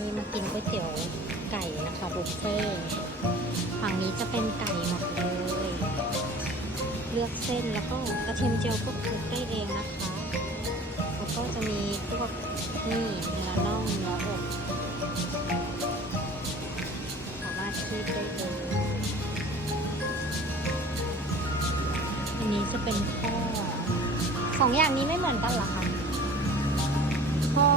นี้มากินก๋วยเตี๋ยวไก่นะคะบุฟเฟ่ต์ฝั่งนี้จะเป็นไก่หมดเลย เลือกเส้นแล้วก็กระเทียมเจียวก็คลุกได้เองนะคะ แล้วก็จะมีพวกนี่เนื้อน่องเนื้ออกสามารถคีบได้เลยอันนี้จะเป็นข้อสองอย่างนี้ไม่เหมือนกันเหรอคะข้อ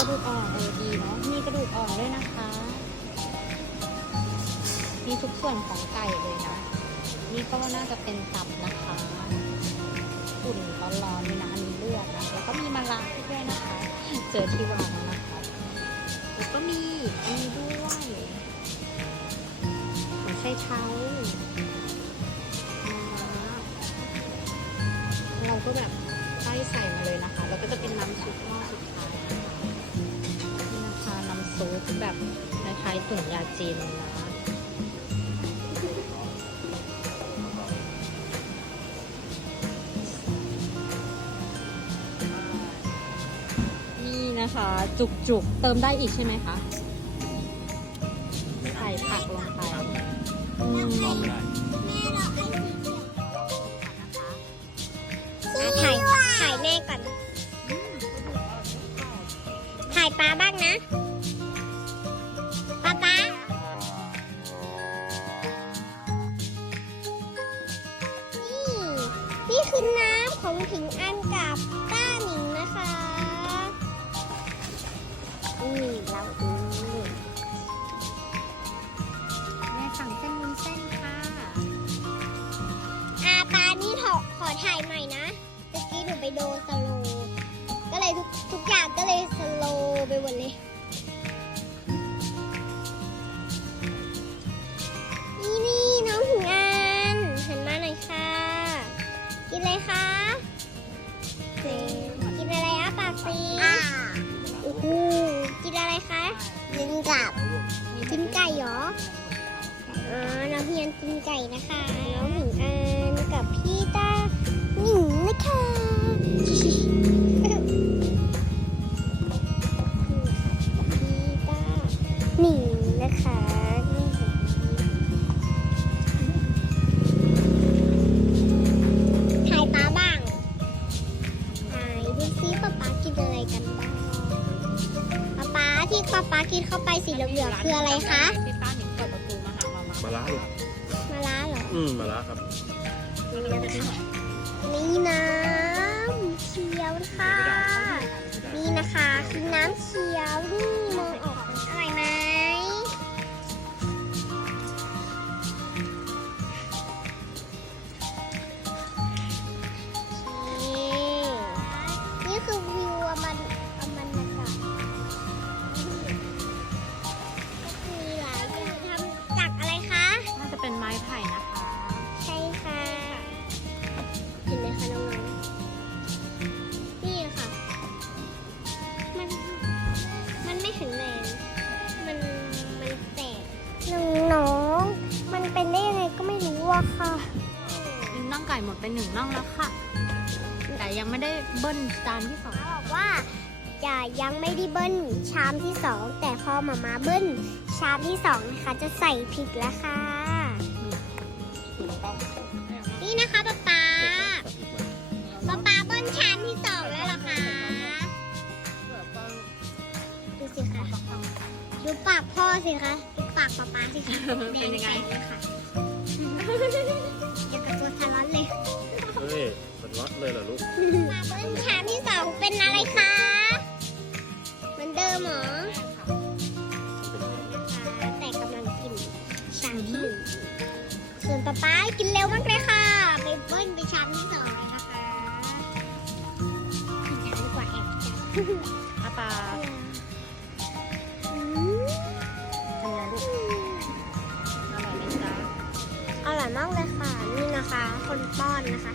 ระดูกอ่อนเออดีเนาะมีกระดูกอ่อนด้วยนะคะ มีทุกส่วนของไก่เลยนะ นี่ก็น่าจะเป็นตับนะคะอุ่นร้อนๆเลยนะอันนี้เลือดนะแล้วก็มีมะระด้วยนะคะ เจอที่วางแล้วนะคะแล้วก็มีอันนี้ด้วยหัวไชเท้าเราก็แบบใส่ใส่มาเลยนะคะ แล้วก็จะเป็นน้ำซุปหม้อสุดท้าย ซุปแบบคล้ายๆตุ๋นยาจีนนะนี่นะคะ จุกๆ เติมได้อีกใช่ไหมคะ ใส่ผักลงไปอืมรอบไม่ได้ คือน้ำของถิงอันกับต้าหนิงนะคะนี่เราดูแม่สั่งเส้นวุ้นเส้นค่ะอาปานี่ขอขอถ่ายใหม่นะตะกี้หนูไปโดนสโลว์ก็เลยทุกทุกอย่างก็เลยสโลว์ไปหมดเลย นไก่นะคะน้องถึงอันกับพี่ต้าหนิงนะคะพี่ต้าหนิงนะคะนี่ถ่ายป้าบ้างถ่ายดูซิป้าป๊ากินอะไรกันบ้างป้าป๊าที่ป้าป๊ากินเข้าไปสีเหลืองๆคืออะไรคะ ที่ป้าหนิงเปิดประตูมาหามามามาล้าลูก มะระเหรอ อืมมาล้าครับนี่น้ำเขียวค่ะ นี่นะคะคือน้ำเขียวนี่มองออก หมดไปหนึ่งน่องแล้วค่ะ แต่ยังไม่ได้เบิ้ลจานที่สองเขาบอกว่าจะยังไม่ได้เบิ้ลชามที่สองแต่พอมามาเบิ้ลชามที่สองนะคะจะใส่พริกแล้วค่ะนี่นะคะป๊าป๊าป๊าป๊าเบิ้ลชามที่สองแล้วเหรอคะดูสิคะดูปากพ่อสิคะดูปากป๊าป๊าสิคะเป็นยังไงแดใสเลยค่ะอย่าง ชามที่หนึ่งส่วนป๊าป๊ากินเร็วมากเลยค่ะ ไปเบิ้ลไปชามที่สองเลยนะคะกินกันดีกว่าแอบจับ อาปาอืมเป็นไงลูกอร่อยไหมจ๊ะ อร่อยมากเลยค่ะ นี่นะคะ คนป้อนนะคะ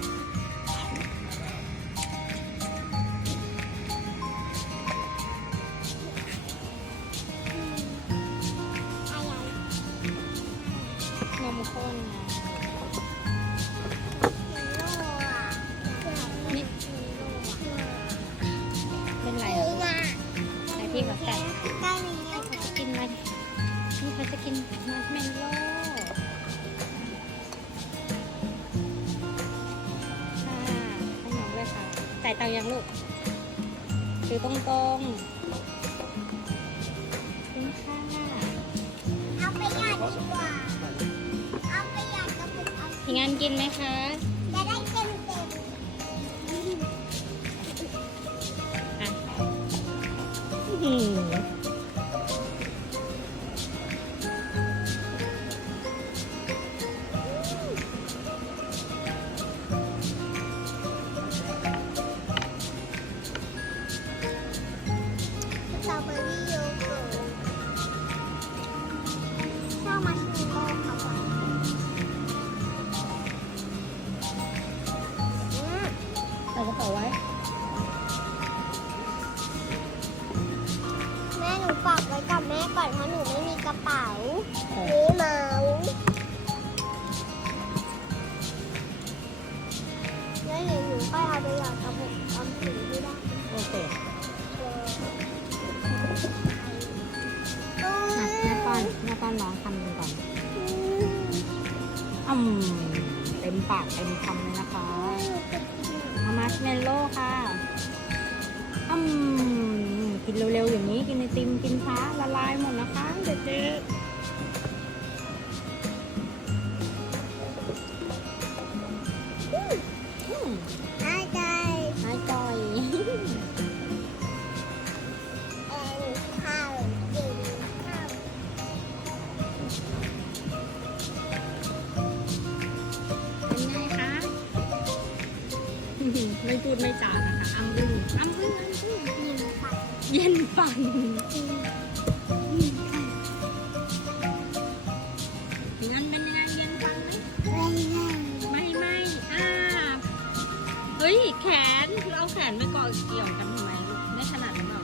มข้นเป็นไรอะไอพี่เขาใส่กินมันพี่เขาจะกินมัสเมลโล่ค่ะขนมด้วยค่ะ ใส่เตายังลูก คือตรงๆ งานกินไหมคะ เต็มปากเต็มคำเลยนะคะเอามาร์ชเมลโล่ค่ะอืมกินเร็วๆอย่างนี้กินไอติมกินช้าละลายหมดนะคะเด็กๆ เย็นฟันงั้นเป็นยังไงเย็นฟันไหมไม่ไม่ไม่อ่าเฮ้ยแขนเราเอาแขนไปเกาะเกี่ยวกันทำไมลูกไม่ถนัดหรือเปล่า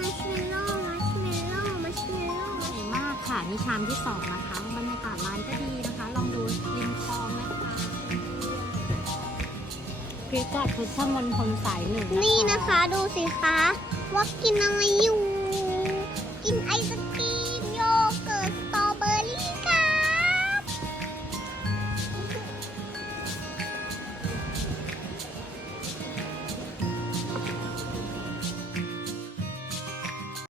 มัชเมลโล่มัชเมลโล่มัชเมลโล่ใหญ่มากค่ะนี่ชามที่สองนะคะบรรยากาศร้านก็ดี พิกัดพุทธมณฑลสายหนึ่งนี่นะคะดูสิคะว่ากินอะไรอยู่